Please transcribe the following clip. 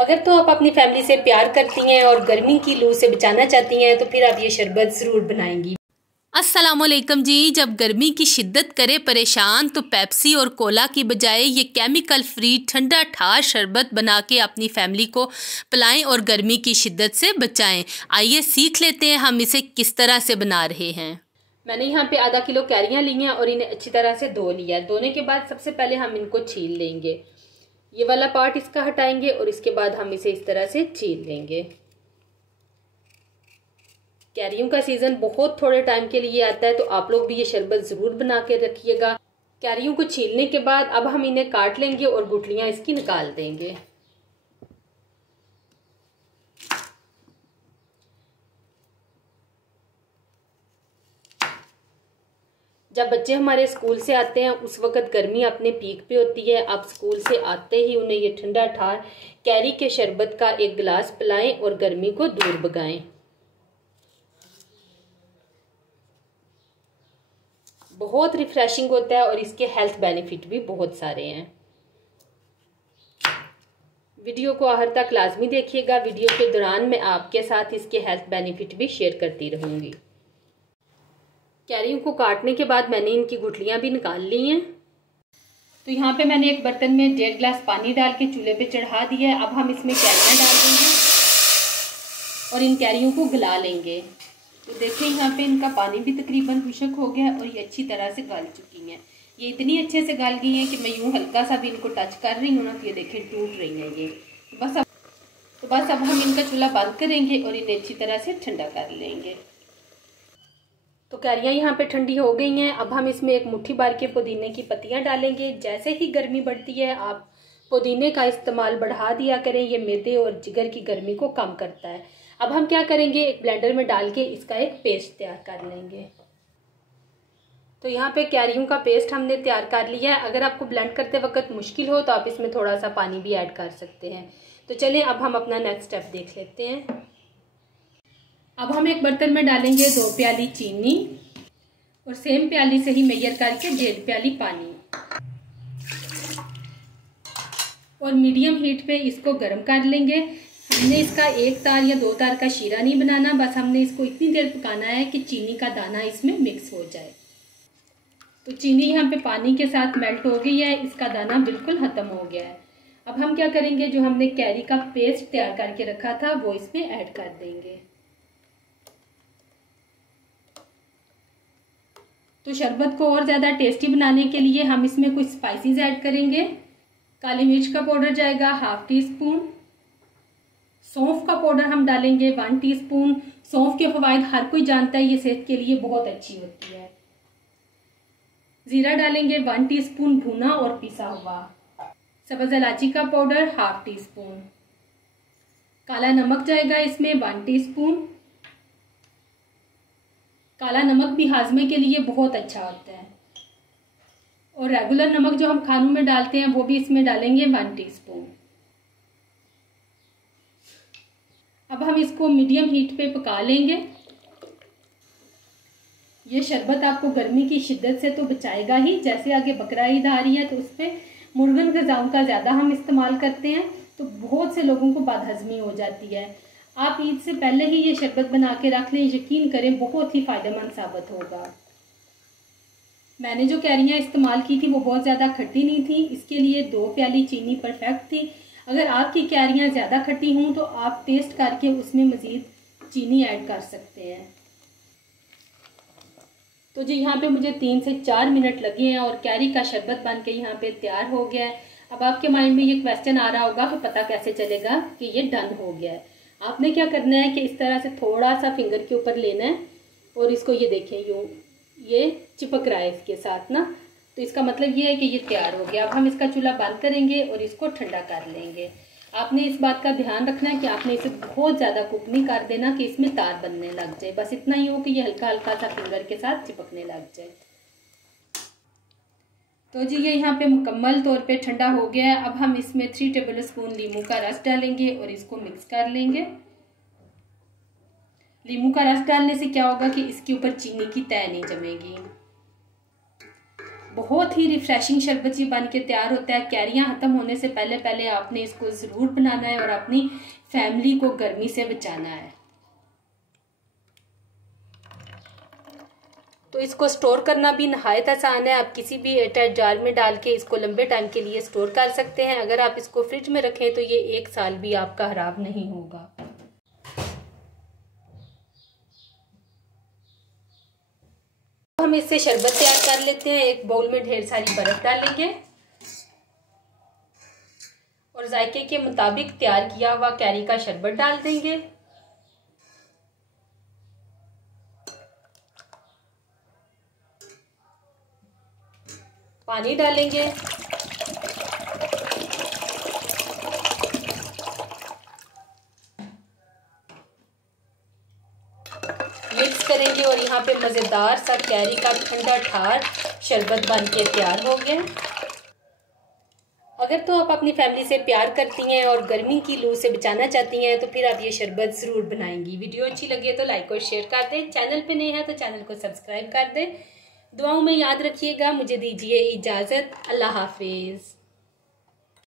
अगर तो आप अपनी फैमिली से प्यार करती हैं और गर्मी की लू से बचाना चाहती हैं तो फिर आप ये शरबत ज़रूर बनाएंगी। अस्सलामुअलैकुम जी। जब गर्मी की शिद्दत करे परेशान तो पेप्सी और कोला की बजाय ये केमिकल फ्री ठंडा ठा शरबत बना के अपनी फैमिली को पिलाएं और गर्मी की शिद्दत से बचाएं। आइए सीख लेते हैं हम इसे किस तरह से बना रहे हैं। मैंने यहाँ पे आधा किलो कैरियाँ ली हैं और इन्हें अच्छी तरह से धो लिया है। धोने के बाद सबसे पहले हम इनको छील लेंगे। ये वाला पार्ट इसका हटाएंगे और इसके बाद हम इसे इस तरह से छील लेंगे। कैरियों का सीज़न बहुत थोड़े टाइम के लिए आता है तो आप लोग भी ये शरबत ज़रूर बना के रखिएगा। कैरियों को छीलने के बाद अब हम इन्हें काट लेंगे और गुठलियाँ इसकी निकाल देंगे। जब बच्चे हमारे स्कूल से आते हैं उस वक़्त गर्मी अपने पीक पे होती है। आप स्कूल से आते ही उन्हें ये ठंडा ठार कैरी के शरबत का एक गिलास पिलाएं और गर्मी को दूर भगाएं। बहुत रिफ्रेशिंग होता है और इसके हेल्थ बेनिफिट भी बहुत सारे हैं। वीडियो को आखिर तक लाजमी देखिएगा। वीडियो के दौरान मैं आपके साथ इसके हेल्थ बेनिफिट भी शेयर करती रहूँगी। कैरियों को काटने के बाद मैंने इनकी गुठलियाँ भी निकाल ली हैं। तो यहाँ पे मैंने एक बर्तन में 1.5 गिलास पानी डाल के चूल्हे पे चढ़ा दिया है। अब हम इसमें कैरियाँ डाल देंगे और इन कैरियों को गला लेंगे। तो देखें यहाँ पे इनका पानी भी तकरीबन खुश्क हो गया है और ये अच्छी तरह से गल चुकी हैं। ये इतनी अच्छे से गल गई हैं कि मैं यूँ हल्का सा भी इनको टच कर रही हूँ ना तो ये देखें टूट रही हैं ये। बस अब हम इनका चूल्हा बंद करेंगे और इन्हें अच्छी तरह से ठंडा कर लेंगे। तो कैरियाँ यहाँ पे ठंडी हो गई हैं। अब हम इसमें एक मुट्ठी भर के पुदीने की पत्तियाँ डालेंगे। जैसे ही गर्मी बढ़ती है आप पुदीने का इस्तेमाल बढ़ा दिया करें। ये मैदे और जिगर की गर्मी को कम करता है। अब हम क्या करेंगे, एक ब्लेंडर में डाल के इसका एक पेस्ट तैयार कर लेंगे। तो यहाँ पे कैरियों का पेस्ट हमने तैयार कर लिया है। अगर आपको ब्लेंड करते वक्त मुश्किल हो तो आप इसमें थोड़ा सा पानी भी ऐड कर सकते हैं। तो चलें अब हम अपना नेक्स्ट स्टेप देख लेते हैं। अब हम एक बर्तन में डालेंगे 2 प्याली चीनी और सेम प्याली से ही मेजर करके 1.5 प्याली पानी और मीडियम हीट पे इसको गर्म कर लेंगे। हमने इसका 1 तार या 2 तार का शीरा नहीं बनाना, बस हमने इसको इतनी देर पकाना है कि चीनी का दाना इसमें मिक्स हो जाए। तो चीनी यहाँ पे पानी के साथ मेल्ट हो गई है, इसका दाना बिल्कुल खत्म हो गया है। अब हम क्या करेंगे, जो हमने कैरी का पेस्ट तैयार करके रखा था वो इसमें ऐड कर देंगे। तो शरबत को और ज़्यादा टेस्टी बनाने के लिए हम इसमें कुछ स्पाइसेस ऐड करेंगे। काली मिर्च का पाउडर जाएगा 1/2 टीस्पून। सौंफ का पाउडर हम डालेंगे 1 टीस्पून। सौंफ के फवायद हर कोई जानता है, ये सेहत के लिए बहुत अच्छी होती है। जीरा डालेंगे 1 टीस्पून भुना और पिसा हुआ। सब्ज़ इलायची का पाउडर 1/2 टीस्पून। काला नमक जाएगा इसमें 1 टीस्पून। काला नमक भी हाजमे के लिए बहुत अच्छा होता है और रेगुलर नमक जो हम खानों में डालते हैं वो भी इसमें डालेंगे 1 टीस्पून। अब हम इसको मीडियम हीट पे पका लेंगे। ये शरबत आपको गर्मी की शिद्दत से तो बचाएगा ही। जैसे आगे बकरा ईद आ रही है तो उस पर मुर्गन ग़िज़ाओं का ज़्यादा हम इस्तेमाल करते हैं तो बहुत से लोगों को बदहज़मी हो जाती है। आप ईद से पहले ही ये शरबत बना के रख लें, यकीन करें बहुत ही फ़ायदेमंद साबित होगा। मैंने जो कैरियाँ इस्तेमाल की थी वो बहुत ज़्यादा खट्टी नहीं थी, इसके लिए 2 प्याली चीनी परफेक्ट थी। अगर आपकी कैरियाँ ज़्यादा खट्टी हों तो आप टेस्ट करके उसमें मज़ीद चीनी ऐड कर सकते हैं। तो जी यहाँ पे मुझे 3 से 4 मिनट लगे हैं और कैरी का शरबत बन के यहाँ पे तैयार हो गया है। अब आपके माइंड में ये क्वेश्चन आ रहा होगा कि पता कैसे चलेगा कि ये डन हो गया है। आपने क्या करना है कि इस तरह से थोड़ा सा फिंगर के ऊपर लेना है और इसको ये देखें यूँ ये चिपक रहा है इसके साथ ना, तो इसका मतलब ये है कि ये तैयार हो गया। अब हम इसका चूल्हा बंद करेंगे और इसको ठंडा कर लेंगे। आपने इस बात का ध्यान रखना है कि आपने इसे बहुत ज़्यादा कुक नहीं कर देना कि इसमें तार बनने लग जाए। बस इतना ही हो कि ये हल्का हल्का सा फिंगर के साथ चिपकने लग जाए। तो जी ये यहाँ पे मुकम्मल तौर पे ठंडा हो गया है। अब हम इसमें 3 टेबल स्पून नींबू का रस डालेंगे और इसको मिक्स कर लेंगे। नींबू का रस डालने से क्या होगा कि इसके ऊपर चीनी की तह नहीं जमेगी। बहुत ही रिफ्रेशिंग शरबत ये बन के तैयार होता है। कैरियाँ ख़त्म होने से पहले पहले आपने इसको ज़रूर बनाना है और अपनी फैमिली को गर्मी से बचाना है। तो इसको स्टोर करना भी नहायत आसान है। आप किसी भी एयरटाइट जार में डाल के इसको लंबे टाइम के लिए स्टोर कर सकते हैं। अगर आप इसको फ्रिज में रखें तो ये 1 साल भी आपका खराब नहीं होगा। हम इससे शरबत तैयार कर लेते हैं। एक बाउल में ढेर सारी बर्फ डालेंगे और जायके के मुताबिक तैयार किया हुआ कैरी का शरबत डाल देंगे। पानी डालेंगे, मिक्स करेंगे और यहाँ पे मज़ेदार सा कैरी का ठंडा ठार शरबत बन के तैयार हो गया। अगर तो आप अपनी फैमिली से प्यार करती हैं और गर्मी की लू से बचाना चाहती हैं तो फिर आप ये शरबत ज़रूर बनाएंगी। वीडियो अच्छी लगे तो लाइक और शेयर कर दें। चैनल पे नए हैं तो चैनल को सब्सक्राइब कर दें। दुआओं में याद रखिएगा। मुझे दीजिए इजाज़त। अल्लाह हाफिज़।